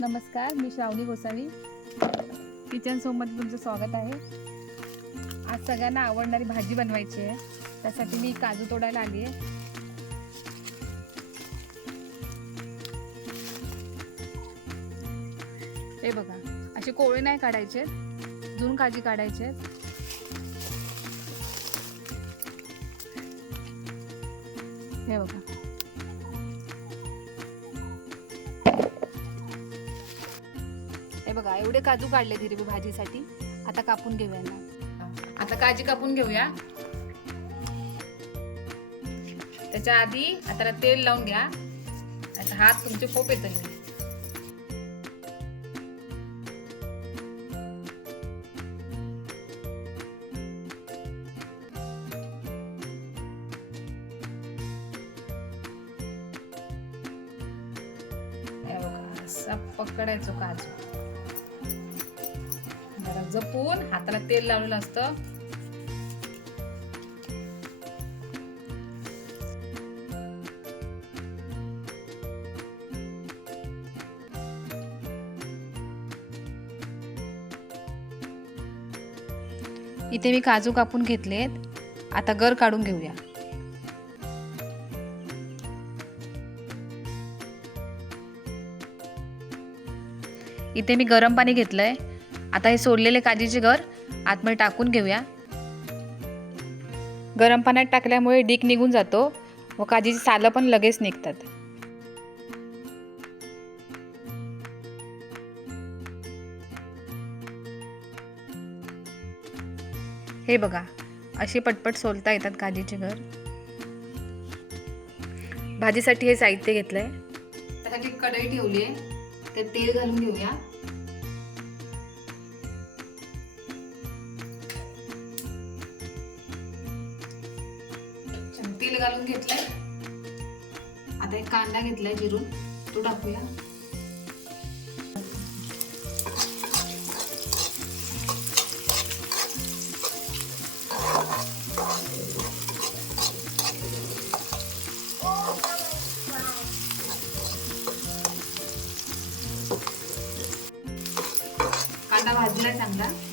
नमस्कार मी श्रावणी गोसावी. किचन सोममध्ये तुमचं स्वागत आहे. आज सगळ्यांना आवडणारी भाजी बनवायची आहे. त्यासाठी मी काजू तोडायला आली आहे. हे बघा असे कोळे नाही काढायचे. जुन काजी काढायचे हे बघा. हे बघा एवढे काजू काढले हिरवी भाजीसाठी. आता कापून घेऊया ना आता काजी कापून घेऊया. त्याच्या आधी आता तेल लावून घ्या. आता हात तुमचे पोप येतील पकडायचो काजू. जपून हाताला तेल लावलेलं असतं. इथे मी काजू कापून घेतलेत. आता गर काढून घेऊया. इथे मी गरम पाणी घेतलंय. आता हे सोडलेले काजीचे गर आतमध्ये टाकून घेऊया. गरम पाण्यात टाकल्यामुळे डीक निघून जातो व काजीची सालं पण लगेच निघतात. हे बघा असे पटपट सोलता येतात काजीचे घर. भाजीसाठी हे साहित्य घेतलंय. त्यासाठी कढई ठेवली आहे तर तेल घालून घेऊया. तेल घालून घेतलंय. आता एक कांदा घेतलाय जिरून. तो टाकूया. कांदा भाजलाय चांगला.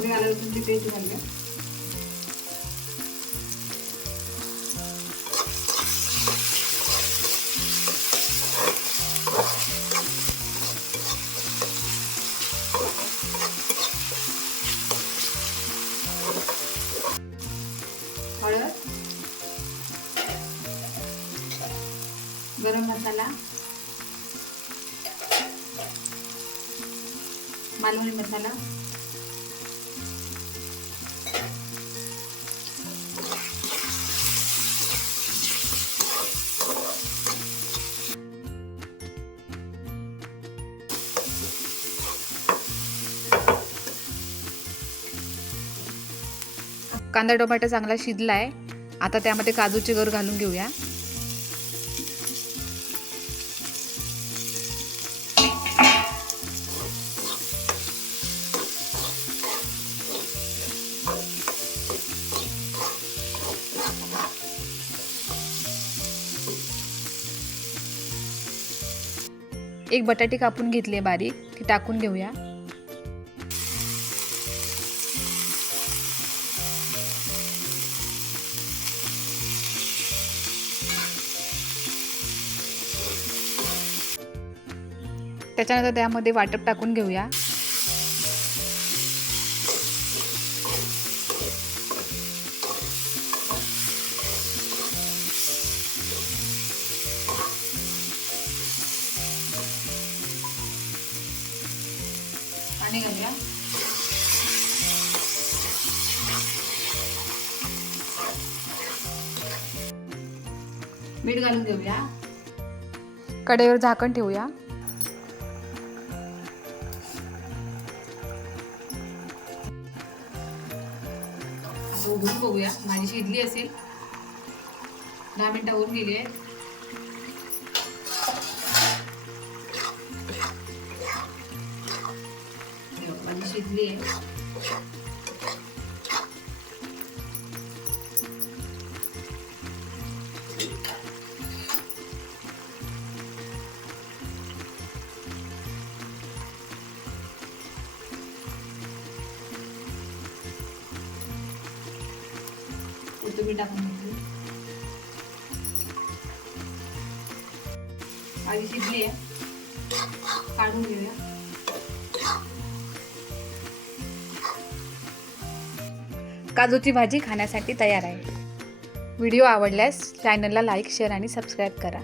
थोडे आलं तुमचे पेस्ट घालूया हळद गरम मसाला मालवणी मसाला कांदा टोमॅटो चांगला शिजला आहे आता त्यामध्ये काजूचे गर घालून घेऊया. एक बटाटी कापून घेतली आहे बारीक ती टाकून घेऊया. त्याच्यानंतर त्यामध्ये वाटप टाकून घेऊया. पाणी घालूया. मीठ घालून घेऊया. कडेवर झाकण ठेवूया. उघडून बघूया. माझी शिजली असेल. दहा मिनटं होऊन गेली आहे माझी शिजली आहे. कोथिंबीर टाकून घेतली आधी शिजली आहे काढून घेऊया. काजूची भाजी खाण्यासाठी तयार आहे. व्हिडिओ आवडल्यास चॅनलला लाईक शेअर आणि सबस्क्राईब करा.